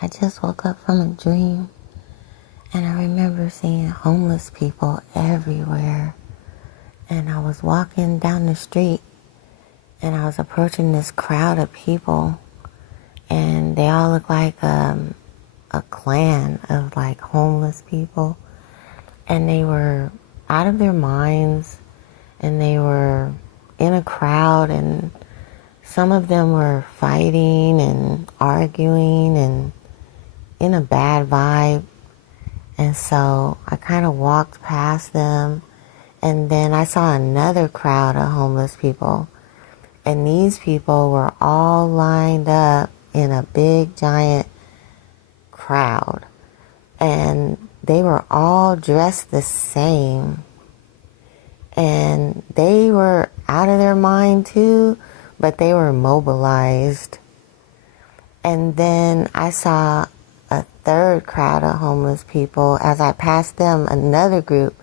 I just woke up from a dream and I remember seeing homeless people everywhere. And I was walking down the street and I was approaching this crowd of people and they all looked like a clan of like homeless people. And they were out of their minds and they were in a crowd and some of them were fighting and arguing and in a bad vibe. And so I kind of walked past them and then I saw another crowd of homeless people. And these people were all lined up in a big giant crowd. And they were all dressed the same. And they were out of their mind too, but they were mobilized. And then I saw a third crowd of homeless people. As I passed them, another group.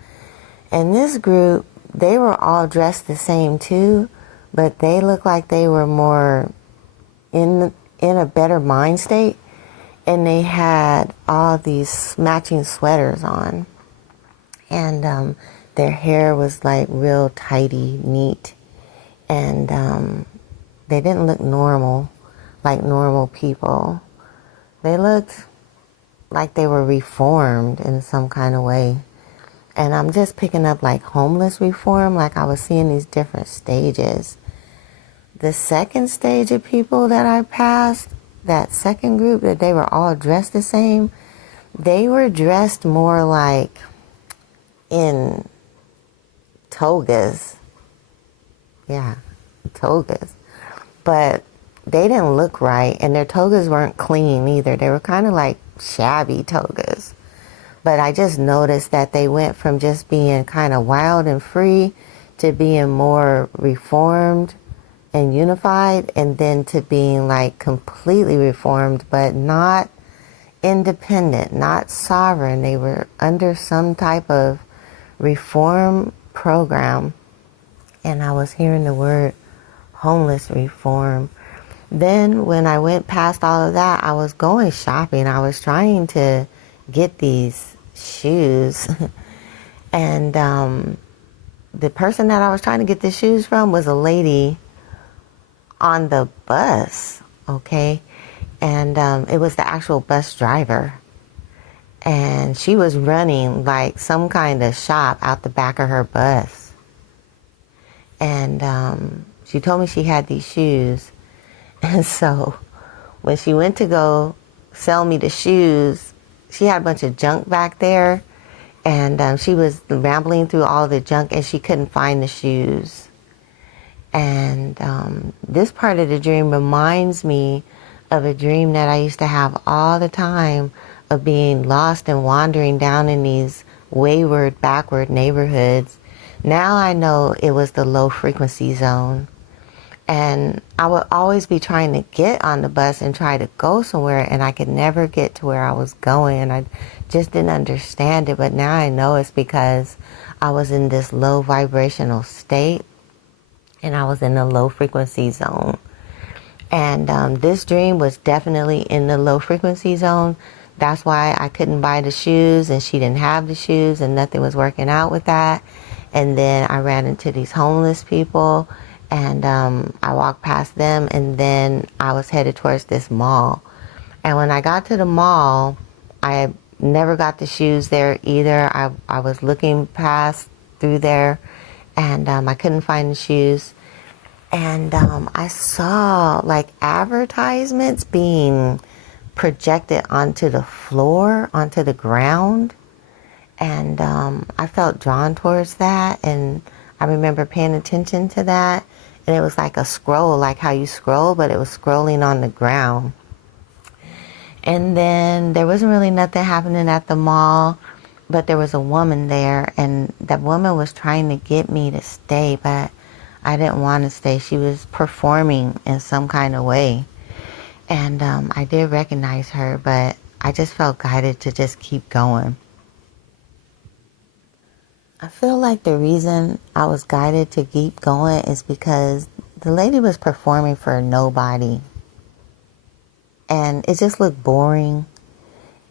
And this group, they were all dressed the same too, but they looked like they were more in a better mind state. And they had all these matching sweaters on. And their hair was like real tidy, neat. And they didn't look normal, like normal people. They looked like they were reformed in some kind of way. And I'm just picking up like homeless reform, like I was seeing these different stages. The second stage of people that I passed, that second group that they were all dressed the same, they were dressed more like in togas. Yeah, togas. But they didn't look right, and their togas weren't clean either. They were kind of like shabby togas. But I just noticed that they went from just being kind of wild and free to being more reformed and unified, and then to being like completely reformed, but not independent, not sovereign. They were under some type of reform program. And I was hearing the word homeless reform. Then when I went past all of that, I was going shopping. I was trying to get these shoes. And the person that I was trying to get the shoes from was a lady on the bus, okay? And it was the actual bus driver. And she was running like some kind of shop out the back of her bus. And she told me she had these shoes. And so when she went to go sell me the shoes, she had a bunch of junk back there. And she was rambling through all the junk and she couldn't find the shoes. And this part of the dream reminds me of a dream that I used to have all the time of being lost and wandering down in these wayward, backward neighborhoods. Now I know it was the low frequency zone. And I would always be trying to get on the bus and try to go somewhere, and I could never get to where I was going. And I just didn't understand it. But now I know it's because I was in this low vibrational state, and I was in the low frequency zone. And this dream was definitely in the low frequency zone. That's why I couldn't buy the shoes, and she didn't have the shoes, and nothing was working out with that. And then I ran into these homeless people, and I walked past them, and then I was headed towards this mall. And when I got to the mall, I never got the shoes there either. I was looking past through there, and I couldn't find the shoes. And I saw like advertisements being projected onto the floor, onto the ground. And I felt drawn towards that. And I remember paying attention to that. And it was like a scroll, like how you scroll, but it was scrolling on the ground. And then there wasn't really nothing happening at the mall, but there was a woman there. And that woman was trying to get me to stay, but I didn't want to stay. She was performing in some kind of way. And I did recognize her, but I just felt guided to just keep going. I feel like the reason I was guided to keep going is because the lady was performing for nobody. and it just looked boring.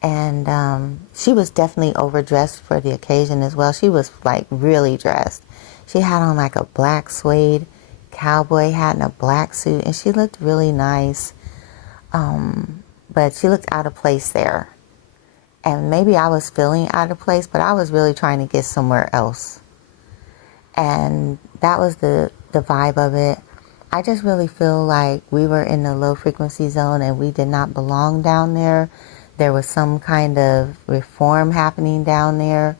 And she was definitely overdressed for the occasion as well. She was like really dressed. She had on like a black suede cowboy hat and a black suit, and she looked really nice. But she looked out of place there. And maybe I was feeling out of place, but I was really trying to get somewhere else. And that was the vibe of it. I just really feel like we were in the low frequency zone and we did not belong down there. There was some kind of reform happening down there.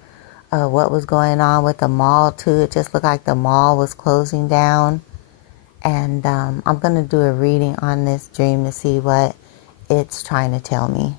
What was going on with the mall too. It just looked like the mall was closing down. And I'm going to do a reading on this dream to see what it's trying to tell me.